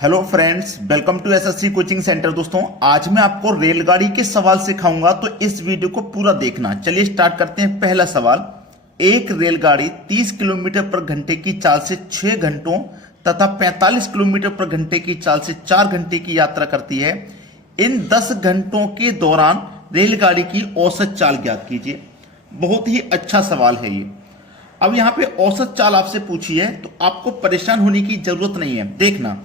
Hello friends, welcome to SSC coaching centre. दोस्तों, आज मैं आपको रेलगाड़ी के सवाल सिखाऊंगा, तो इस वीडियो को पूरा देखना। चलिए स्टार्ट करते हैं। पहला सवाल, एक रेलगाड़ी 30 किलोमीटर पर घंटे की चाल से 6 घंटों तथा 45 किलोमीटर पर घंटे की चाल से 4 घंटे की यात्रा करती है। इन 10 घंटों के दौरान रेलगाड़ी की औसत चाल ज्ञात कीजिए। बहुत ही अच्छा सवाल है ये। अब यहाँ पे औसत चाल आपसे पूछी है, तो आपको परेशान होने की जरूरत नहीं है। देखना,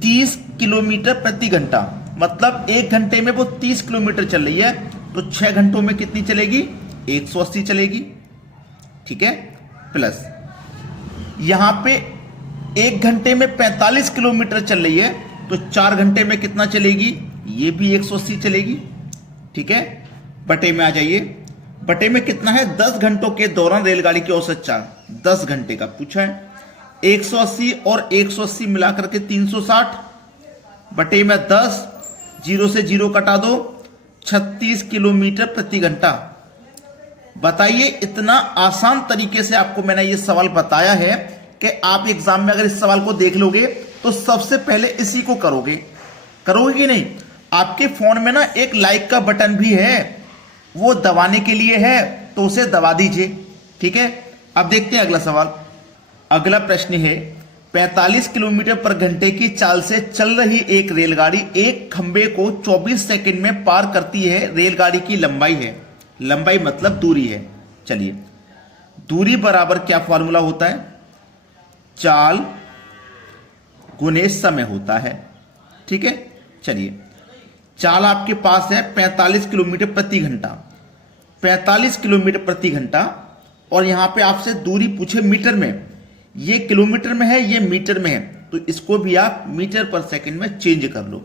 30 किलोमीटर प्रति घंटा मतलब 1 घंटे में वो 30 किलोमीटर चल रही है, तो 6 घंटों में कितनी चलेगी? 180 चलेगी। ठीक है, प्लस यहां पे 1 घंटे में 45 किलोमीटर चल रही है, तो 4 घंटे में कितना चलेगी? ये भी 180 चलेगी। ठीक है, बटे में आ जाइए। बटे में कितना है? 10 घंटों के दौरान रेलगाड़ी की औसत चाल, 10 घंटे का पूछा है। 180 और 180 मिलाकर के 360 बटे में 10, 0 से 0 कटा दो, 36 किलोमीटर प्रति घंटा। बताइए, इतना आसान तरीके से आपको मैंने ये सवाल बताया है कि आप एग्जाम में अगर इस सवाल को देख लोगे तो सबसे पहले इसी को करोगे कि नहीं? आपके फोन में ना एक लाइक का बटन भी है, वो दबाने के लिए है, तो उसे दबा दीजिए। ठीक है, अब देखते हैं अगला सवाल। अगला प्रश्न है, 45 किलोमीटर पर घंटे की चाल से चल रही एक रेलगाड़ी एक खंबे को 24 सेकंड में पार करती है। रेलगाड़ी की लंबाई है, लंबाई मतलब दूरी है। चलिए, दूरी बराबर क्या फॉर्मूला होता है? चाल गुने समय होता है। ठीक है, चलिए, चाल आपके पास है 45 किलोमीटर प्रति घंटा, 45 किलोमीटर प्रति घंटा, और यहां पे आपसे दूरी पूछे मीटर में। ये किलोमीटर में है, ये मीटर में है, तो इसको भी आप मीटर पर सेकंड में चेंज कर लो।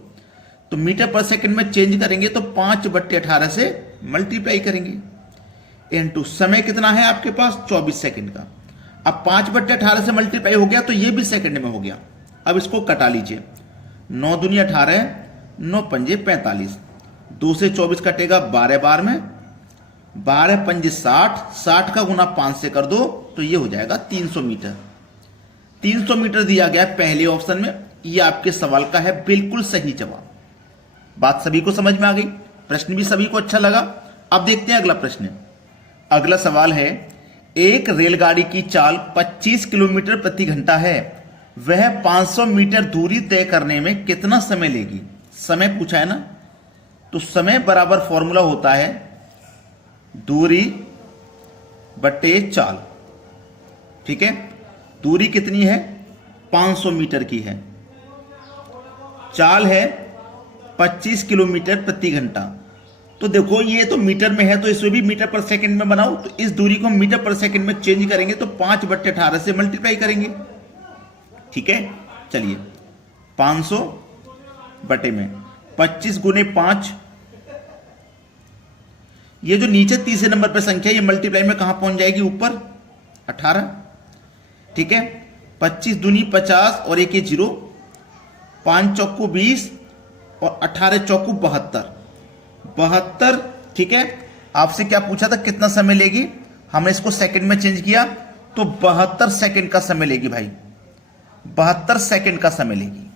तो मीटर पर सेकंड में चेंज करेंगे तो 5/18 से मल्टीप्लाई करेंगे, इनटू समय कितना है आपके पास? 24 सेकंड का। अब 5/18 से मल्टीप्लाई हो गया तो ये भी सेकंड में हो गया। अब इसको कटा लीजिए। 9 दूनी 18, 9 पंजे 45, 2 से 24 कटेगा 12 बार में, 12 पंजे 60, 60 का गुना 5 से कर दो तो ये हो जाएगा 300 मीटर। 300 मीटर दिया गया है पहले ऑप्शन में। ये आपके सवाल का है बिल्कुल सही जवाब। बात सभी को समझ में आ गई? प्रश्न भी सभी को अच्छा लगा? अब देखते हैं अगला प्रश्न। अगला सवाल है, एक रेलगाड़ी की चाल 25 किलोमीटर प्रति घंटा है, वह 500 मीटर दूरी तय करने में कितना समय लेगी? समय पूछा है ना, तो समय बराबर फॉर्मूला होता है दूरी बटे चाल। ठीक है, दूरी कितनी है? 500 मीटर की है, चाल है 25 किलोमीटर प्रति घंटा। तो देखो, ये तो मीटर में है, तो इसमें भी मीटर पर सेकंड में बनाओ, तो इस दूरी को हम मीटर पर सेकंड में चेंज करेंगे तो 5/18 से मल्टीप्लाई करेंगे। ठीक है, चलिए, 500 बटे में 25 गुने 5, ये जो नीचे तीसरे नंबर पर संख्या, ये मल्टीप्लाई में कहां पहुंच जाएगी? ऊपर 18। ठीक है, 25 दूनी 50 और एक ये 0, 5 चौको 20 और 18 चौको 72। ठीक है, आपसे क्या पूछा था कितना समय लेगी? हमने इसको सेकंड में चेंज किया तो 72 सेकंड का समय लेगी भाई, 72 सेकंड का समय लेगी।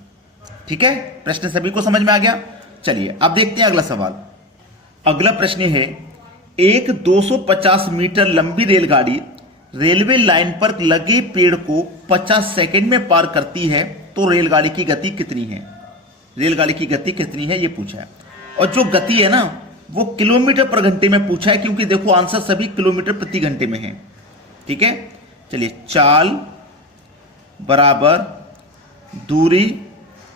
ठीक है, प्रश्न सभी को समझ में आ गया? चलिए, अब देखते हैं अगला सवाल। अगला प्रश्न है, एक 250 मीटर लंबी रेलगाड़ी रेलवे लाइन पर लगे पेड़ को 50 सेकंड में पार करती है, तो रेलगाड़ी की गति कितनी है? रेलगाड़ी की गति कितनी है ये पूछा है, और जो गति है ना वो किलोमीटर पर घंटे में पूछा है, क्योंकि देखो आंसर सभी किलोमीटर प्रति घंटे में है। ठीक है, चलिए, चाल बराबर दूरी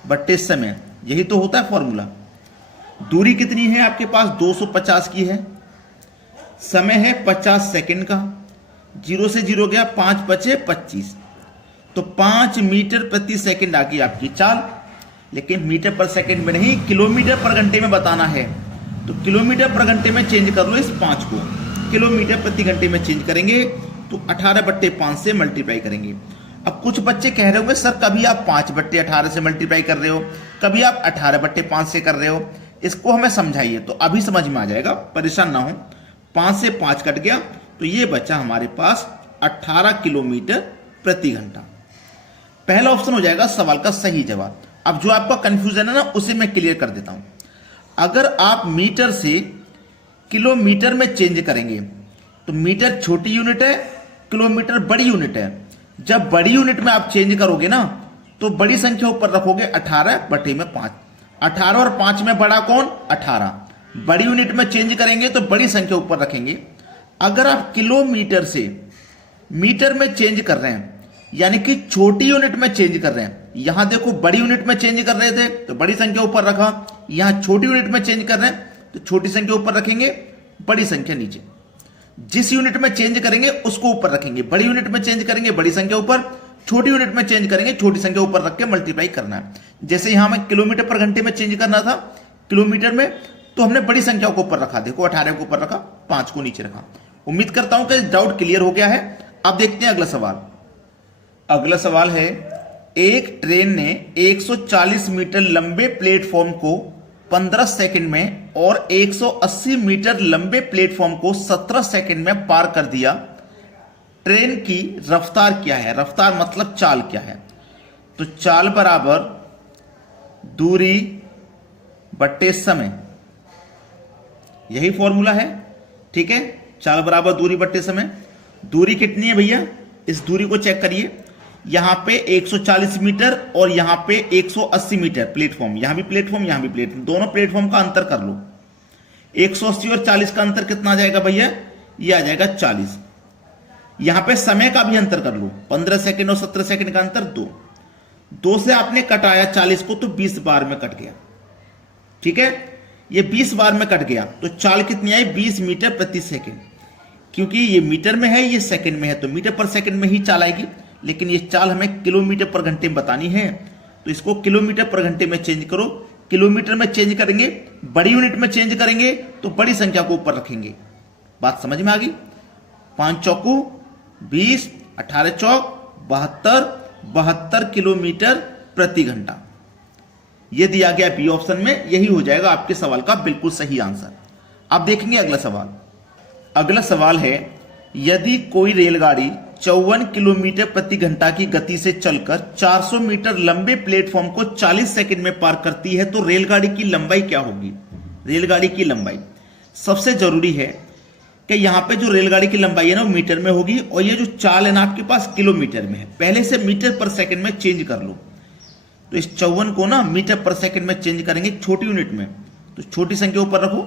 बट्टे समय, यही तो होता है फॉर्मूला। दूरी कितनी है आपके पास? 250 की है, समय है 50 सेकंड का, 0 से 0 गया, 5 बचे 25, तो 5 मीटर प्रति सेकंड आ गई आपकी चाल। लेकिन मीटर पर सेकंड में नहीं, किलोमीटर पर घंटे में बताना है, तो किलोमीटर पर घंटे में चेंज कर लो। इस 5 को किलोमीटर प्रति घंटे में चेंज करेंगे तो 18/5 से मल्टीप्लाई करेंगे। अब कुछ बच्चे कह रहे होंगे, सर कभी आप 5/18 से मल्टीप्लाई कर रहे हो, कभी आप 18/5 से कर रहे हो, इसको हमें समझाइए। तो अभी समझ में आ जाएगा, परेशान ना हो। 5 से 5 कट गया, तो ये बचा हमारे पास 18 किलोमीटर प्रति घंटा। पहला ऑप्शन हो जाएगा सवाल का सही जवाब। अब जो आपका कंफ्यूजन है ना उसे मैं क्लियर कर देता हूं। अगर आप मीटर से किलोमीटर में चेंज करेंगे तो मीटर छोटी यूनिट है, किलोमीटर बड़ी यूनिट है। जब बड़ी यूनिट में आप चेंज करोगे ना तो बड़ी संख्या ऊपर रखोगे 18/5। 18 और 5 में बड़ा कौन? 18। बड़ी यूनिट में चेंज करेंगे तो बड़ी संख्या ऊपर रखेंगे। अगर आप किलोमीटर से मीटर में चेंज कर रहे हैं यानी कि छोटी यूनिट में चेंज कर रहे हैं, यहां देखो बड़ी यूनिट में चेंज कर रहे थे तो बड़ी संख्या ऊपर रखा, यहां छोटी यूनिट में चेंज कर रहे हैं तो छोटी संख्या ऊपर रखेंगे, बड़ी संख्या नीचे। जिस यूनिट में चेंज करेंगे उसको ऊपर रखेंगे, बड़ी यूनिट में चेंज करेंगे बड़ी संख्या ऊपर, छोटी यूनिट में चेंज करेंगे छोटी संख्या ऊपर रख के मल्टीप्लाई करना है। जैसे यहां हमें किलोमीटर पर घंटे में चेंज करना था किलोमीटर में, तो हमने बड़ी संख्या को ऊपर रखा, देखो 18 को ऊपर रखा, 5 को नीचे रखा। उम्मीद करता हूं कि डाउट क्लियर हो गया है। अब देखते हैं अगला सवाल। अगला सवाल है, एक ट्रेन ने 140 मीटर लंबे प्लेटफॉर्म को 15 सेकंड में और 180 मीटर लंबे प्लेटफॉर्म को 17 सेकंड में पार कर दिया। ट्रेन की रफ्तार क्या है? रफ्तार मतलब चाल क्या है? तो चाल बराबर दूरी बट्टे समय, यही फॉर्मूला है। ठीक है, चाल बराबर दूरी बट्टे समय। दूरी कितनी है भैया? इस दूरी को चेक करिए। यहां पे 140 मीटर और यहां पे 180 मीटर प्लेटफॉर्म, यहां भी प्लेटफॉर्म यहां भी प्लेटफॉर्म, दोनों प्लेटफॉर्म का अंतर कर लो। 180 और 40 का अंतर कितना आ जाएगा भैया? ये आ जाएगा 40। यहां पे समय का भी अंतर कर लो, 15 सेकंड और 17 सेकंड का अंतर 2 से आपने कटाया 40 को तो 20 बार में कट गया। ठीक है, ये 20 बार में कट गया तो चाल कितनी आई? 20 मीटर प्रति सेकंड। क्योंकि ये मीटर में है ये सेकंड में है तो मीटर पर सेकंड में ही चाल आएगी, लेकिन ये चाल हमें किलोमीटर पर घंटे में बतानी है तो इसको किलोमीटर पर घंटे में चेंज करो। किलोमीटर में चेंज करेंगे, बड़ी यूनिट में चेंज करेंगे तो बड़ी संख्या को ऊपर रखेंगे। बात समझ में आ गई? 5 चौकू 20, 18 चौक 72 किलोमीटर प्रति घंटा। यह दिया गया बी ऑप्शन में, यही हो जाएगा आपके सवाल का बिल्कुल सही आंसर। अब देखेंगे अगला सवाल। अगला सवाल है, यदि कोई रेलगाड़ी 54 किलोमीटर प्रति घंटा की गति से चलकर 400 मीटर लंबे प्लेटफॉर्म को 40 सेकंड में पार करती है तो रेलगाड़ी की लंबाई क्या होगी? रेलगाड़ी की लंबाई सबसे जरूरी है कि यहां पे जो रेलगाड़ी की लंबाई है ना वो मीटर में होगी और ये जो चाल है ना आपके पास किलोमीटर में है। पहले से मीटर पर सेकंड में चेंज कर लो। तो इस 54 को ना मीटर पर सेकंड में चेंज करेंगे छोटी यूनिट में, तो छोटी संख्या ऊपर रखो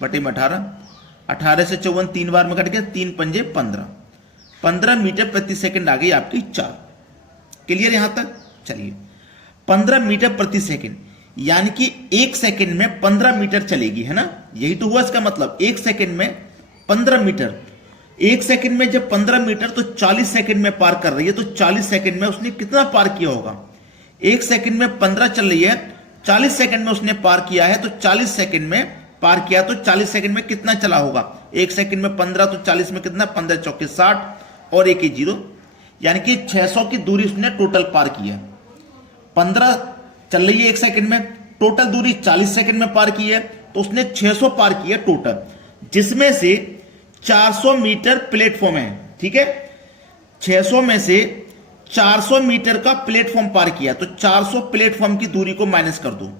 बटे में 18। 18 से 54 3 बार में कट गया, 3 पंजे 15। 15 मीटर प्रति सेकंड आ गई आपकी चाल। क्लियर यहां तक? चलिए, 15 मीटर प्रति सेकंड यानी कि 1 सेकंड में 15 मीटर चलेगी, है ना? यही तो हुआ इसका मतलब, 1 सेकंड में 15 मीटर। 1 सेकंड में जब 15 मीटर तो 40 सेकंड में पार कर रही है, तो 40 सेकंड में उसने कितना पार किया होगा? 1 सेकंड में 15 चल रही है, 40 सेकंड में उसने पार किया है, तो 40 सेकंड में पार किया तो 40 सेकंड में कितना चला होगा? 1 सेकंड में 15 तो 40 में कितना? 15 चौके 60 और 1 0, यानी कि 600 की दूरी उसने टोटल पार की है। 15 चल रही है 1 सेकंड में, टोटल दूरी 40 सेकंड में पार की है, तो उसने 600 पार की है टोटल, जिसमें से 400 मीटर प्लेटफॉर्म है। ठीक है, 600 में से 400 मीटर का प्लेटफॉर्म पार किया, तो 400 प्लेटफॉर्म की दूरी को माइनस कर दो।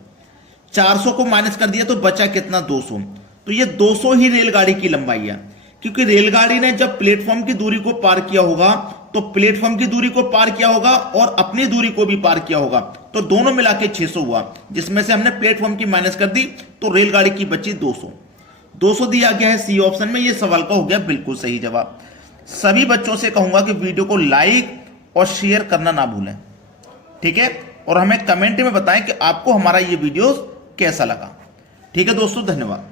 400 को माइनस कर दिया तो बचा कितना? 200। तो ये 200 ही रेलगाड़ी की लंबाई है, क्योंकि रेलगाड़ी ने जब प्लेटफॉर्म की दूरी को पार किया होगा तो प्लेटफॉर्म की दूरी को पार किया होगा और अपनी दूरी को भी पार किया होगा, तो दोनों मिला के 600 हुआ, जिसमें से हमने प्लेटफॉर्म की माइनस कर दी तो रेलगाड़ी की बची 200। 200 दिया गया है सी ऑप्शन में, ये सवाल का हो गया बिल्कुल सही जवाब। सभी बच्चों से कहूंगा कि वीडियो को लाइक और शेयर करना ना भूलें। ठीक है, और हमें कमेंट में बताएं कि आपको हमारा ये वीडियो कैसा लगा। ठीक है दोस्तों, धन्यवाद।